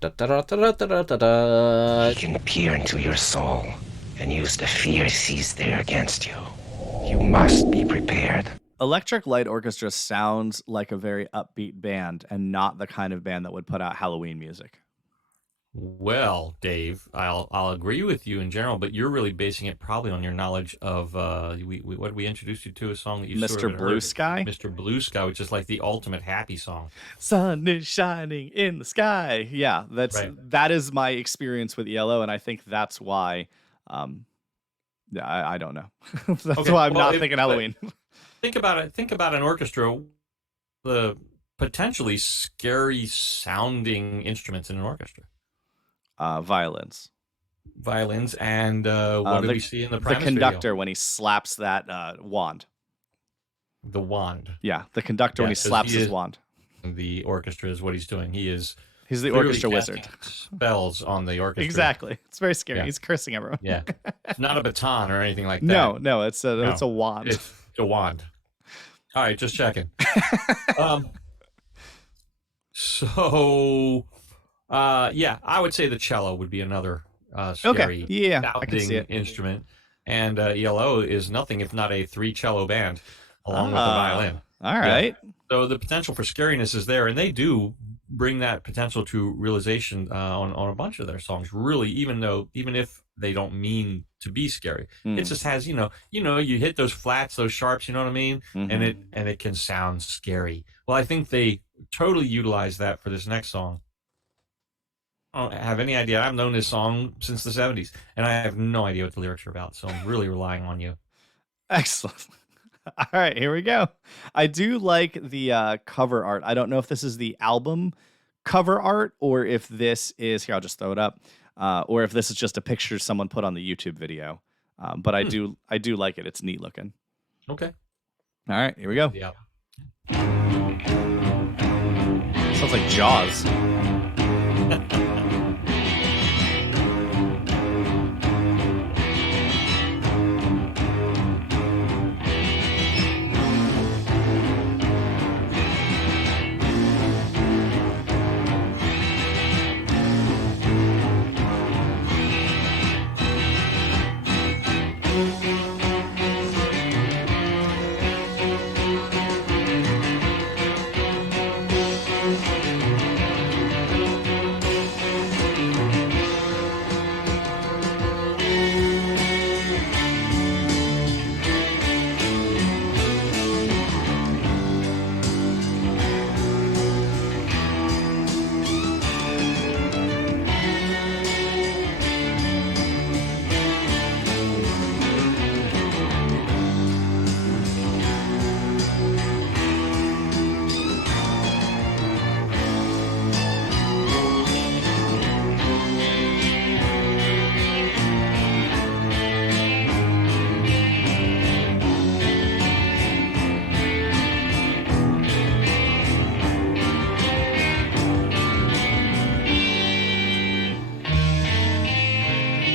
Da, da, da, da, da, da, da, da. He can peer into your soul and use the fear he sees there against you. You must be prepared. Electric Light Orchestra sounds like a very upbeat band and not the kind of band that would put out Halloween music. Well, Dave, I'll agree with you in general, but you're really basing it probably on your knowledge of what we introduced you to, a song that you Mr. sort of Blue heard. Sky? Mr. Blue Sky, which is like the ultimate happy song. Sun is shining in the sky. Yeah, Right. that is my experience with ELO, and I think that's why. Yeah, I don't know. That's Okay, why I'm well, not thinking Halloween. Think about it. Think about an orchestra, the potentially scary sounding instruments in an orchestra. Violins. Violins and what did we see in the The Primus conductor video? when he slaps that wand. The wand. Yeah, the conductor when he Yeah, 'cause slaps he his is- wand. The orchestra is what he's doing. He's the Literally orchestra casting wizard. spells on the orchestra. Exactly. It's very scary. Yeah. He's cursing everyone. Yeah. It's not a baton or anything like that. No, it's a wand. It's a wand. All right, just checking. Yeah, I would say the cello would be another scary Yeah, I can see sounding it. instrument. And ELO is nothing if not a 3 cello band along with the violin. All right. So the potential for scariness is there, and they do bring that potential to realization on a bunch of their songs. Really, even if they don't mean to be scary, it just has you hit those flats, those sharps, you know what I mean, and it can sound scary. Well, I think they totally utilize that for this next song. I don't have any idea. I've known this song since the 70s, and I have no idea what the lyrics are about. So I'm really relying on you. Excellent. All right, here we go. I do like the cover art. I don't know if this is the album cover art or if this is here. I'll just throw it up, or if this is just a picture someone put on the YouTube video. But I do like it. It's neat looking. Okay. All right, here we go. Yeah. Sounds like Jaws.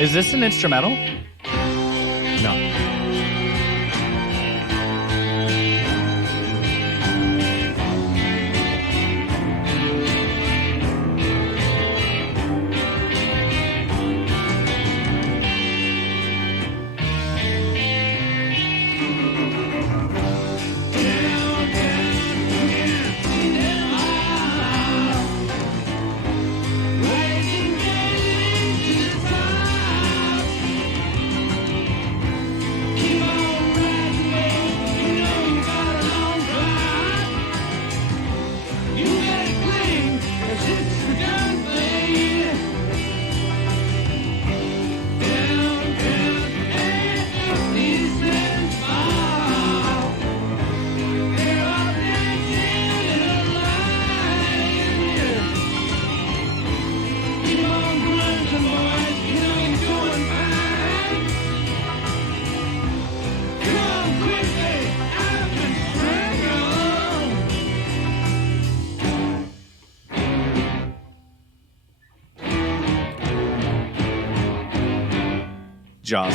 Is this an instrumental? No. Jaws.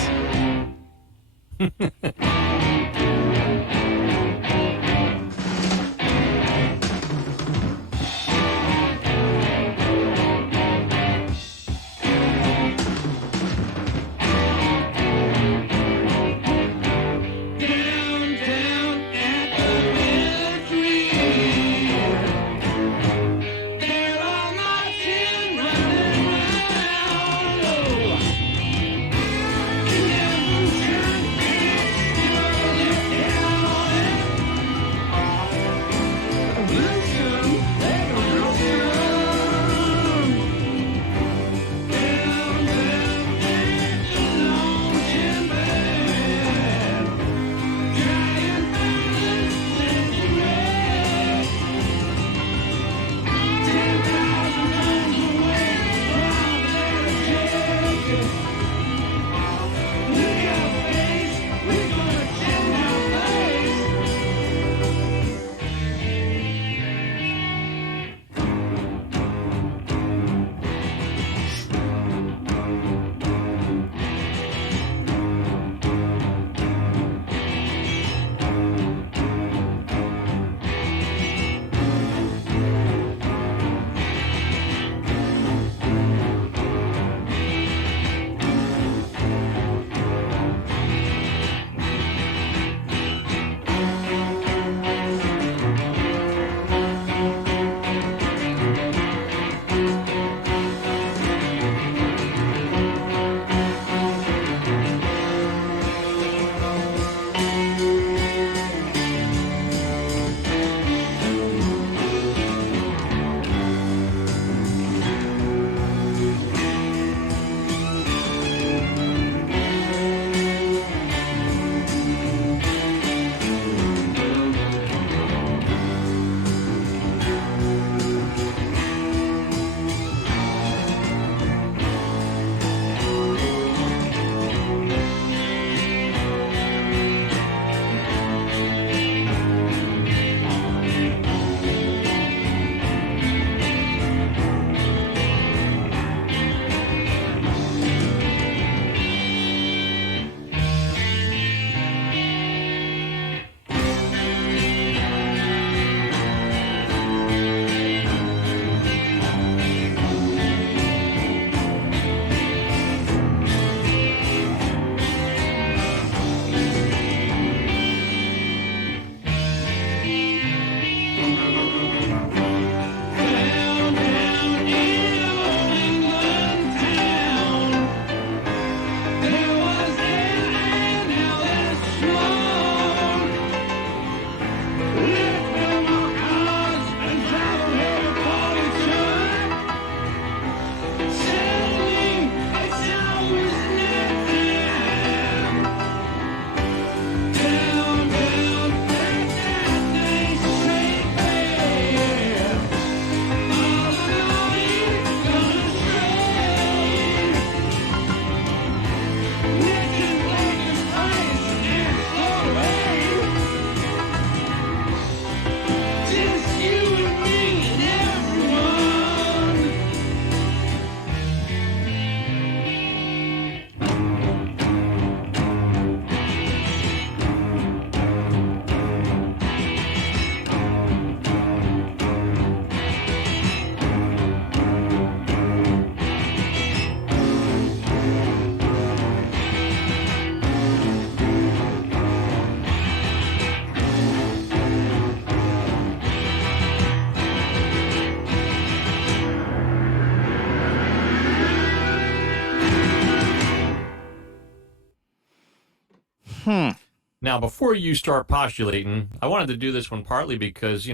Now, before you start postulating, I wanted to do this one partly because,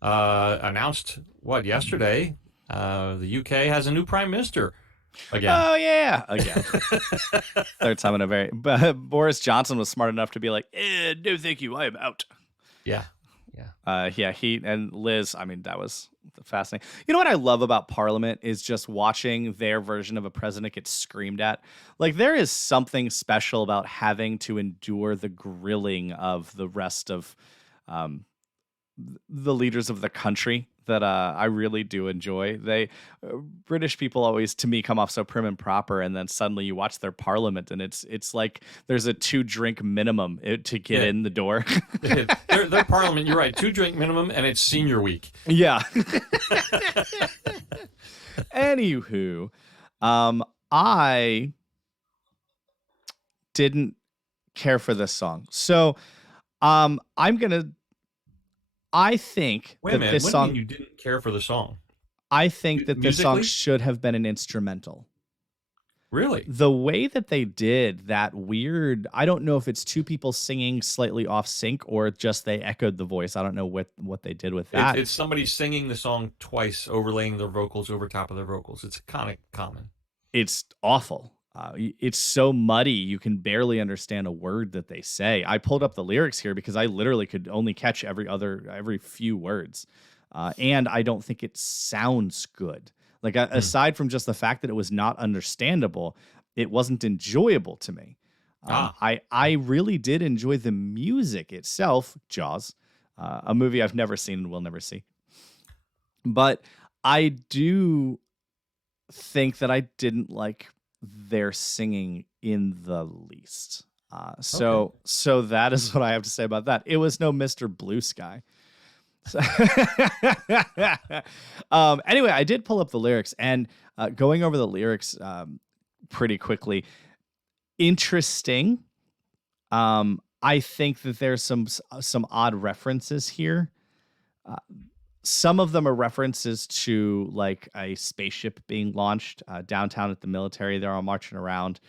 announced, yesterday, the UK has a new prime minister again. Oh, yeah. Again. Third time in a very... But Boris Johnson was smart enough to be like, no, thank you. I am out. Yeah. He and Liz, I mean, that was fascinating. You know what I love about Parliament is just watching their version of a president get screamed at. Like, there is something special about having to endure the grilling of the rest of the leaders of the country that I really do enjoy. British people always, to me, come off so prim and proper, and then suddenly you watch their parliament, and it's like there's a 2-drink minimum to get in the door. their parliament, you're right, 2-drink minimum, and it's senior week. Yeah. Anywho, I didn't care for this song, so I think Wait a minute, this what song. do you mean you didn't care for the song? I think that this song Musically? should have been an instrumental. Really? The way that they did that weird, I don't know if it's two people singing slightly off sync or just they echoed the voice. I don't know what they did with that. It's somebody singing the song twice, overlaying their vocals over top of their vocals. It's kind of common. It's awful. It's so muddy, you can barely understand a word that they say. I pulled up the lyrics here because I literally could only catch every few words. And I don't think it sounds good. Like, aside from just the fact that it was not understandable, it wasn't enjoyable to me. I really did enjoy the music itself, Jaws, a movie I've never seen and will never see. But I do think that I didn't like their singing in the least. So that is what I have to say about that. It was no Mr. Blue Sky. So anyway, I did pull up the lyrics, and going over the lyrics pretty quickly. Interesting. I think that there's some odd references here. Some of them are references to like a spaceship being launched downtown at the military. They're all marching around.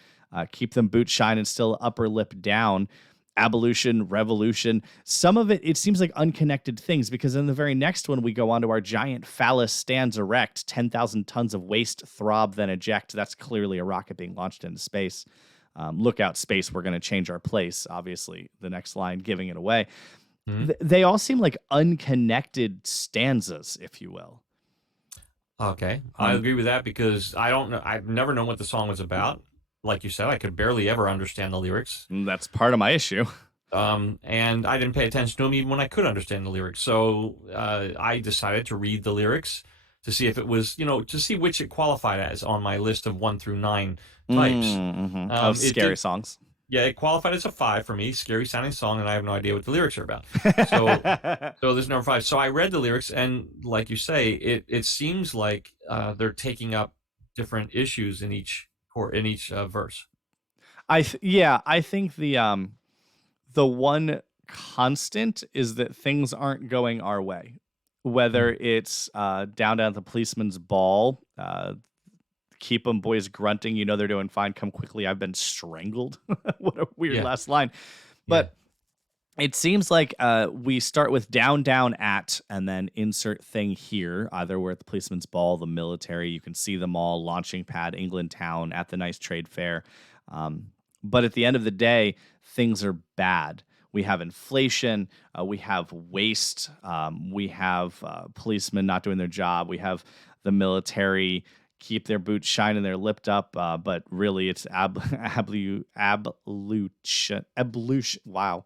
Keep them boots shining, still upper lip down. Abolition, revolution. Some of it seems like unconnected things, because in the very next one, we go on to our giant phallus stands erect, 10,000 tons of waste throb, then eject. That's clearly a rocket being launched into space. Look out, space, we're going to change our place. Obviously, the next line giving it away. Mm-hmm. They all seem like unconnected stanzas, if you will. Okay. I agree with that because I don't know. I've never known what the song was about. Like you said, I could barely ever understand the lyrics. That's part of my issue. And I didn't pay attention to them even when I could understand the lyrics. So I decided to read the lyrics to see if it was, to see which it qualified as on my list of 1 through 9 types. Of scary songs. Yeah, it qualified as a 5 for me, scary sounding song, and I have no idea what the lyrics are about. So there's number 5. So I read the lyrics, and like you say, it seems like they're taking up different issues in each verse. I think the one constant is that things aren't going our way. Whether it's down at the policeman's ball, keep them boys grunting, they're doing fine, come quickly, I've been strangled. What a weird last line. But it seems like we start with down, down, at, and then insert thing here. Either we're at the policeman's ball, the military, you can see them all, launching pad, England town, at the nice trade fair. But at the end of the day, things are bad. We have inflation, we have waste, we have policemen not doing their job, we have the military keep their boots shining, they're lipped up, but really it's ablution. Wow.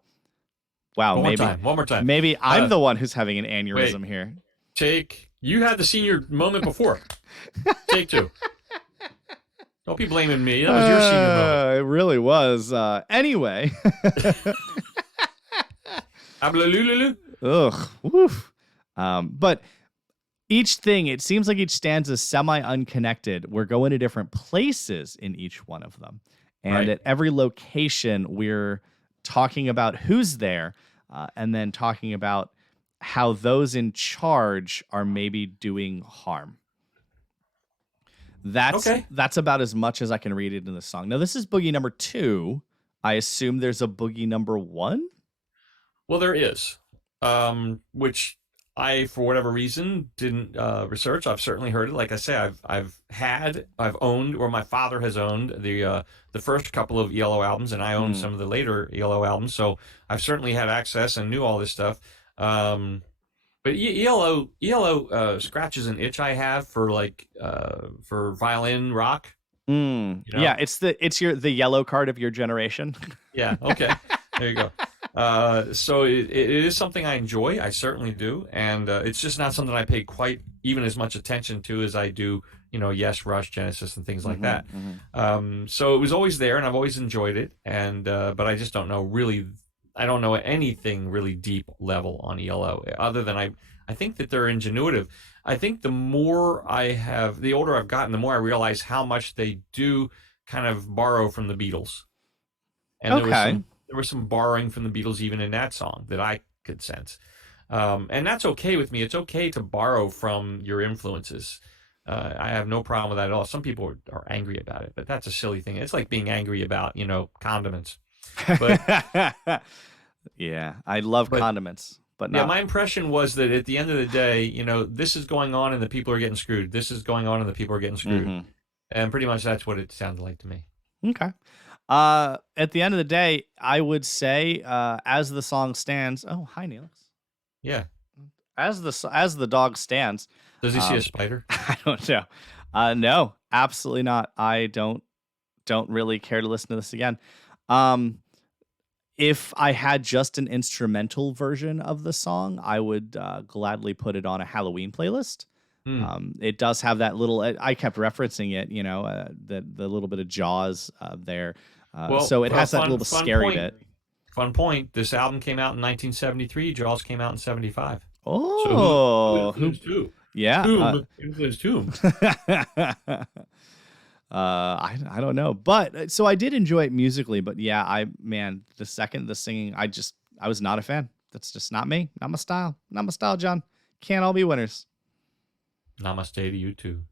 One more time. Maybe I'm the one who's having an aneurysm here. You had the senior moment before. Take 2. Don't be blaming me. That was your senior moment. It really was. Anyway. Ugh. Woof. But each thing, it seems like each stanza is semi-unconnected. We're going to different places in each one of them. And at every location, we're talking about who's there, and then talking about how those in charge are maybe doing harm. That's about as much as I can read it in the song. Now, this is Boogie number 2 I assume there's a Boogie number 1? Well, there is, which I, for whatever reason, didn't research. I've certainly heard it. Like I say, I've owned, or my father has owned the first couple of ELO albums, and I owned some of the later ELO albums. So I've certainly had access and knew all this stuff. But ELO scratches an itch I have for violin rock. You know? Yeah, it's the yellow card of your generation. Yeah. Okay. There you go. So it is something I enjoy. I certainly do, and it's just not something I pay quite even as much attention to as I do, Yes, Rush, Genesis, and things like that. So it was always there, and I've always enjoyed it. And but I just don't know really. I don't know anything really deep level on ELO, other than I think that they're ingenuitive. I think the older I've gotten, the more I realize how much they do kind of borrow from the Beatles. And there was some borrowing from the Beatles even in that song that I could sense. And that's okay with me. It's okay to borrow from your influences. I have no problem with that at all. Some people are angry about it, but that's a silly thing. It's like being angry about, condiments. But yeah, I love condiments. But yeah, my impression was that at the end of the day, this is going on and the people are getting screwed. This is going on and the people are getting screwed. And pretty much that's what it sounded like to me. Okay. At the end of the day, I would say, as the song stands. Oh, hi, Neelix. Yeah. As the dog stands. Does he see a spider? I don't know. No, absolutely not. I don't really care to listen to this again. If I had just an instrumental version of the song, I would gladly put it on a Halloween playlist. It does have that little. I kept referencing it, the little bit of Jaws there. So it has that little scary bit. Fun point. This album came out in 1973. Jaws came out in 75. Oh, so who's Tomb? Yeah, Who's Tomb? I don't know, but so I did enjoy it musically, but yeah, the singing, I was not a fan. That's just not me, not my style, John. Can't all be winners. Namaste to you too.